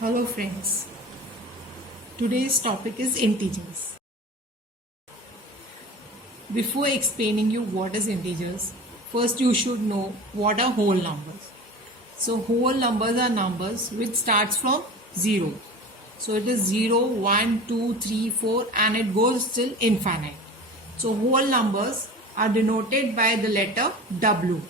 Hello friends, today's topic is integers. Before explaining you what is integers, first you should know what are whole numbers. So whole numbers are numbers which starts from 0. So it is 0, 1, 2, 3, 4 and it goes till infinite. So whole numbers are denoted by the letter W.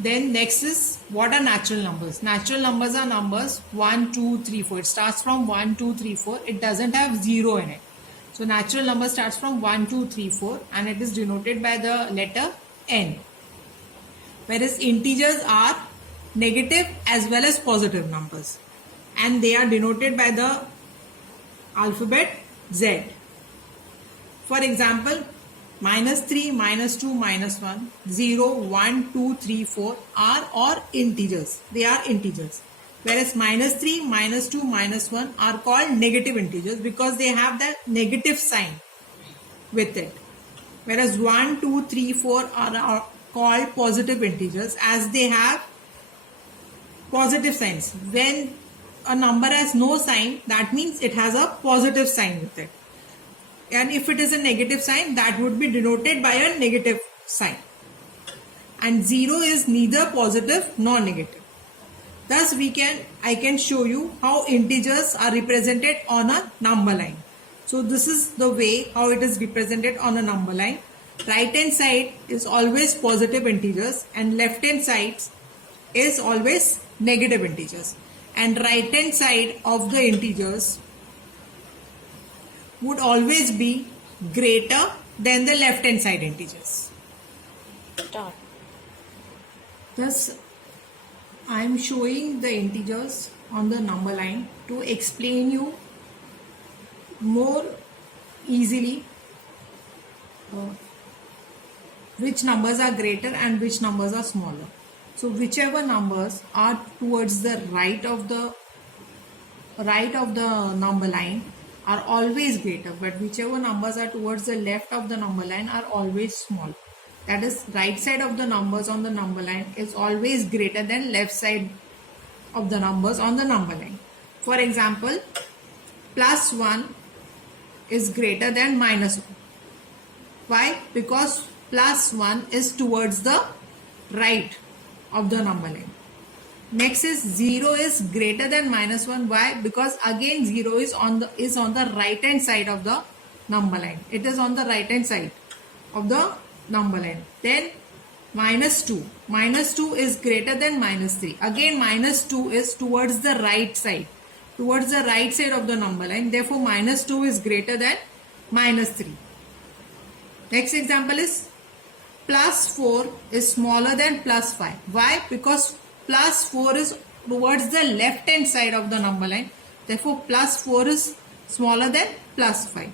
Then next is what are natural numbers. Natural numbers are numbers 1, 2, 3, 4. It starts from 1, 2, 3, 4. It doesn't have 0 in it. So natural number starts from 1, 2, 3, 4 and it is denoted by the letter N. Whereas integers are negative as well as positive numbers. And they are denoted by the alphabet Z. For example, -3, -2, -1, 0, 1, 2, 3, 4 are all integers. They are integers. Whereas -3, -2, -1 are called negative integers because they have that negative sign with it. Whereas 1, 2, 3, 4 are called positive integers as they have positive signs. When a number has no sign, that means it has a positive sign with it. And if it is a negative sign, that would be denoted by a negative sign. And 0 is neither positive nor negative. Thus I can show you how integers are represented on a number line. So this is the way how it is represented on a number line. Right hand side is always positive integers and left hand side is always negative integers. And right hand side of the integers would always be greater than the left hand side integers. Start. Thus, I am showing the integers on the number line to explain you more easily which numbers are greater and which numbers are smaller. So whichever numbers are towards the right of the number line are always greater, but whichever numbers are towards the left of the number line are always small. That is, right side of the numbers on the number line is always greater than left side of the numbers on the number line. For example, +1 is greater than -1. Why? Because +1 is towards the right of the number line. Next is 0 is greater than -1. Why? Because again 0 is on the right hand side of the number line. It is on the right hand side of the number line. Then -2. -2 is greater than -3. Again -2 is towards the right side. Towards the right side of the number line. Therefore -2 is greater than -3. Next example is +4 is smaller than +5. Why? Because +4 is towards the left hand side of the number line. Therefore +4 is smaller than +5.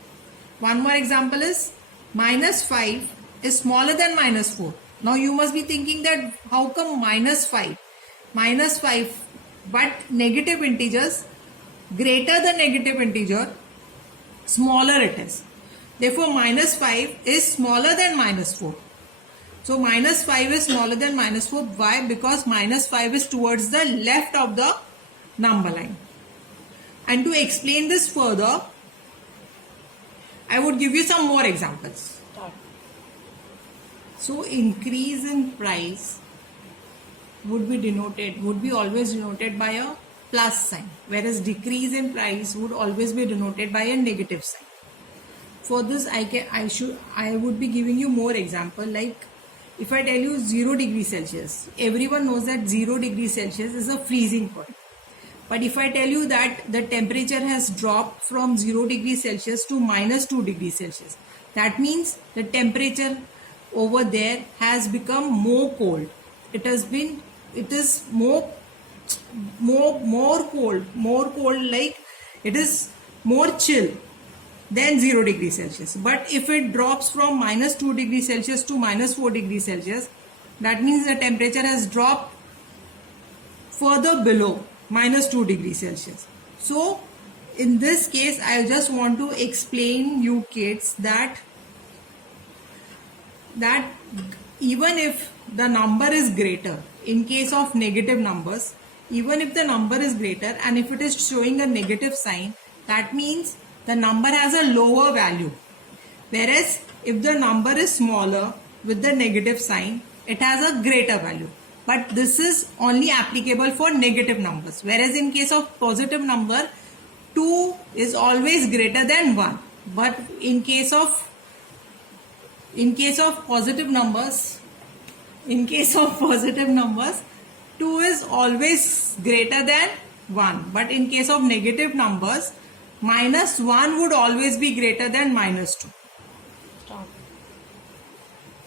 One more example is -5 is smaller than -4. Now you must be thinking that how come -5? -5, but negative integers, greater the negative integer, smaller it is. Therefore -5 is smaller than -4. So -5 is smaller than -4. Why? Because -5 is towards the left of the number line. And to explain this further, I would give you some more examples. Start. So increase in price would be always denoted by a plus sign, whereas decrease in price would always be denoted by a negative sign. For this, I would be giving you more example. Like if I tell you 0 degrees Celsius, everyone knows that 0 degrees Celsius is a freezing point. But if I tell you that the temperature has dropped from 0 degrees Celsius to -2 degrees Celsius, that means the temperature over there has become more cold. It is more cold, like it is more chill than 0 degrees Celsius. But if it drops from -2 degrees Celsius to -4 degrees Celsius, that means the temperature has dropped further below -2 degrees Celsius. So in this case, I just want to explain you kids that even if the number is greater, in case of negative numbers, even if the number is greater and if it is showing a negative sign, that means the number has a lower value. Whereas if the number is smaller with the negative sign, it has a greater value. But this is only applicable for negative numbers. Whereas in case of positive number, 2 is always greater than 1. But in case of positive numbers, 2 is always greater than 1. But in case of negative numbers, -1 would always be greater than -2. Stop.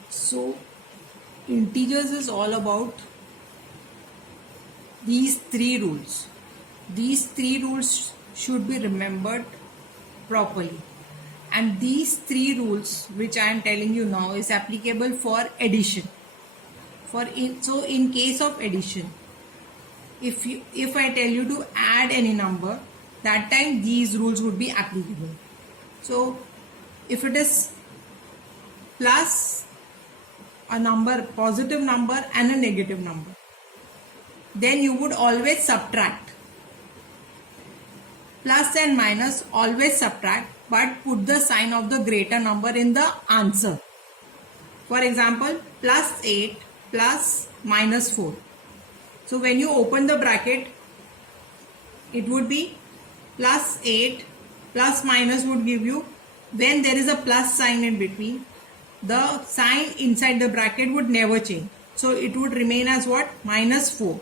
So integers is all about these 3 rules. These 3 rules should be remembered properly. And these 3 rules which I am telling you now is applicable for addition. So in case of addition, if I tell you to add any number, that time these rules would be applicable. So if it is plus a number, positive number and a negative number, then you would always subtract. Plus and minus, always subtract, but put the sign of the greater number in the answer. For example, plus 8 plus minus 4. So when you open the bracket, it would be plus 8 plus minus would give you, when there is a plus sign in between, the sign inside the bracket would never change. So it would remain as what? Minus 4.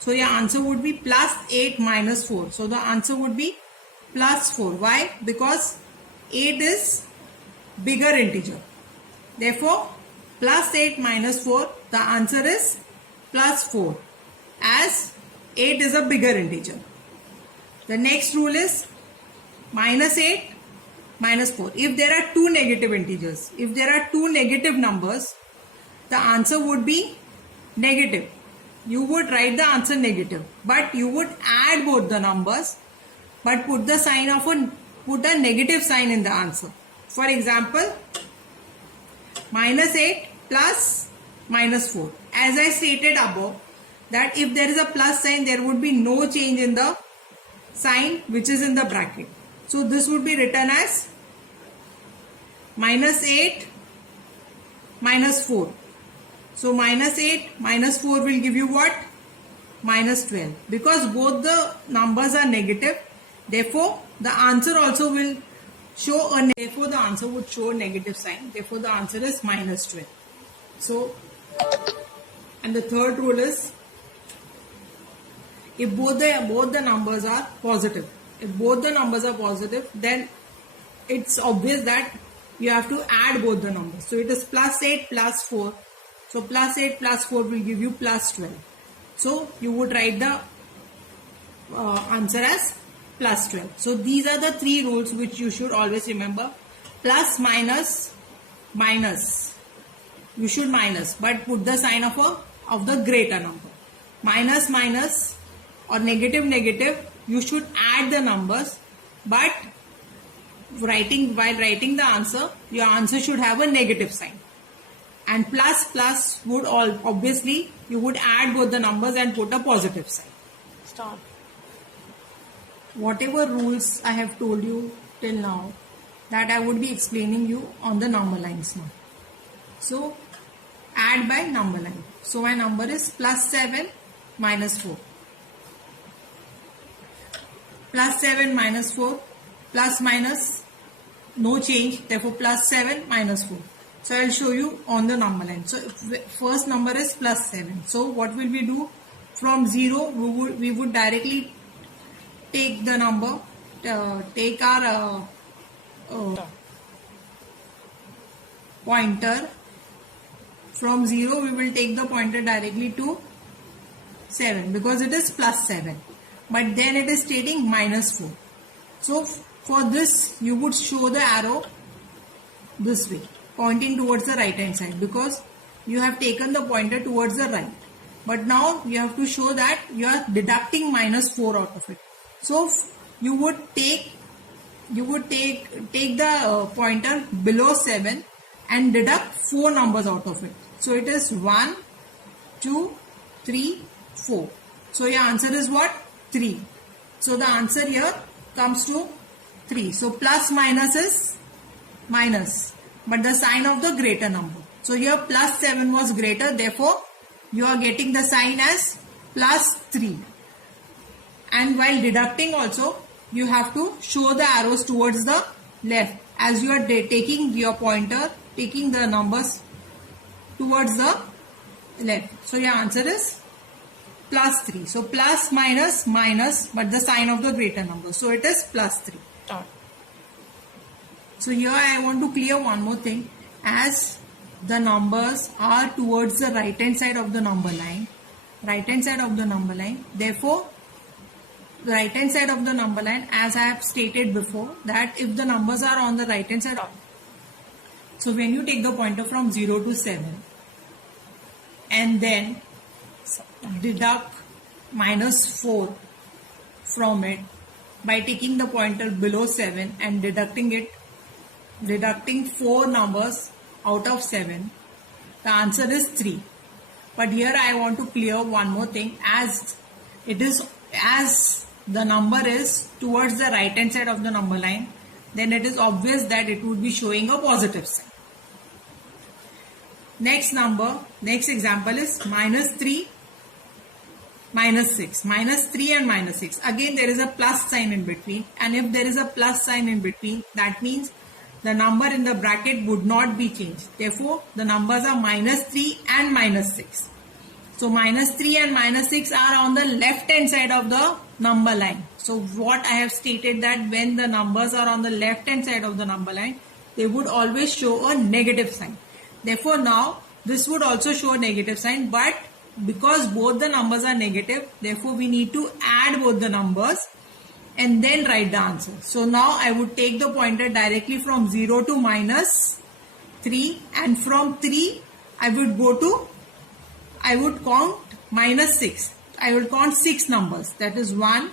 So your answer would be plus 8 minus 4. So the answer would be plus 4. Why? Because 8 is bigger integer. Therefore, plus 8 minus 4, the answer is plus 4, as 8 is a bigger integer. The next rule is minus 8 minus 4. If there are two negative integers, if there are two negative numbers, the answer would be negative. You would write the answer negative, but you would add both the numbers, but put a negative sign in the answer. For example, minus 8 plus minus 4. As I stated above, that if there is a plus sign, there would be no change in the sign which is in the bracket. So this would be written as minus 8 minus 4. So minus 8 minus 4 will give you what? Minus 12. Because both the numbers are negative, therefore the answer also will show therefore the answer would show a negative sign. Therefore the answer is minus 12. So, and the third rule is, if both the numbers are positive, then it's obvious that you have to add both the numbers. So it is plus 8 plus 4. So plus 8 plus 4 will give you plus 12. So you would write the answer as plus 12. So these are the 3 rules which you should always remember. Plus, minus, minus. You should minus, but put the sign of the greater number. Minus, minus, or negative, negative. You should add the numbers, but while writing the answer, your answer should have a negative sign. And plus, plus would obviously you would add both the numbers and put a positive sign. Stop. Whatever rules I have told you till now, that I would be explaining you on the number lines now. So add by number line. So my number is plus 7 minus 4. Plus 7 minus 4. Plus minus, no change. Therefore plus 7 minus 4. So I will show you on the number line. So first number is plus 7. So what will we do? From 0 we would directly take the number, take our pointer. From 0 we will take the pointer directly to 7 because it is plus 7. But then it is stating minus 4. So for this you would show the arrow this way, pointing towards the right hand side, because you have taken the pointer towards the right. But now you have to show that you are deducting minus 4 out of it. So you would take the pointer below 7 and deduct 4 numbers out of it. So it is 1, 2, 3, 4. So your answer is what? 3. So the answer here comes to 3. So plus minus is minus, but the sign of the greater number. So here plus 7 was greater, therefore you are getting the sign as plus 3. And while deducting also, you have to show the arrows towards the left as you are taking your pointer, taking the numbers towards the left. So your answer is plus 3. So plus minus minus, but the sign of the greater number. So it is plus 3. Start. So here I want to clear one more thing. As the numbers are towards the right hand side of the number line, therefore the right hand side of the number line, as I have stated before, that if the numbers are on the right hand side, so when you take the pointer from 0 to 7 and then deduct minus 4 from it by taking the pointer below 7 and deducting 4 numbers out of 7, the answer is 3. But here I want to clear one more thing. As the number is towards the right hand side of the number line, then it is obvious that it would be showing a positive sign. Next example is minus 3, minus 6. Minus 3 and minus 6. Again there is a plus sign in between, and if there is a plus sign in between, that means the number in the bracket would not be changed. Therefore, the numbers are minus 3 and minus 6. So minus 3 and minus 6 are on the left hand side of the number line. So what I have stated, that when the numbers are on the left hand side of the number line, they would always show a negative sign. Therefore now this would also show a negative sign, but because both the numbers are negative, therefore we need to add both the numbers and then write the answer. So now I would take the pointer directly from 0 to minus 3, and from 3 I would count minus 6. I will count 6 numbers, that is 1,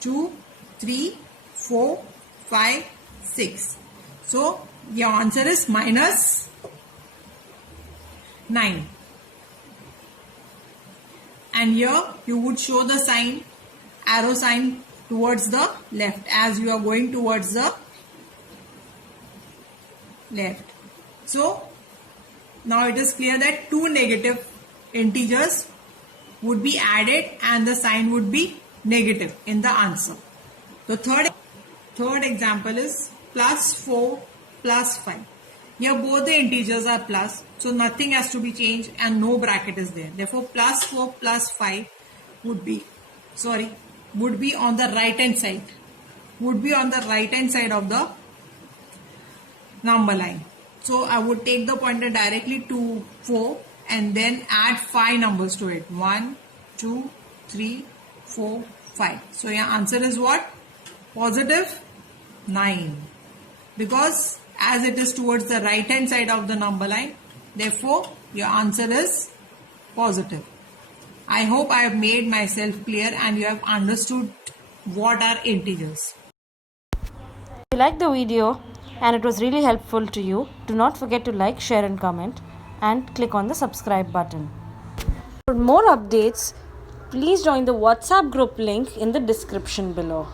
2, 3, 4, 5, 6. So your answer is minus 9. And here you would show the sign, arrow sign towards the left, as you are going towards the left. So now it is clear that 2 negative integers would be added and the sign would be negative in the answer. The third example is plus 4 plus 5. Here both the integers are plus, so nothing has to be changed and no bracket is there. Therefore plus 4 plus 5 would be on the right hand side. Would be on the right hand side of the number line. So I would take the pointer directly to 4 and then add 5 numbers to it. 1, 2, 3, 4, 5. So your answer is what? Positive 9. Because as it is towards the right hand side of the number line, therefore your answer is positive. I hope I have made myself clear and you have understood what are integers. If you liked the video and it was really helpful to you, do not forget to like, share and comment and click on the subscribe button. For more updates, please join the WhatsApp group link in the description below.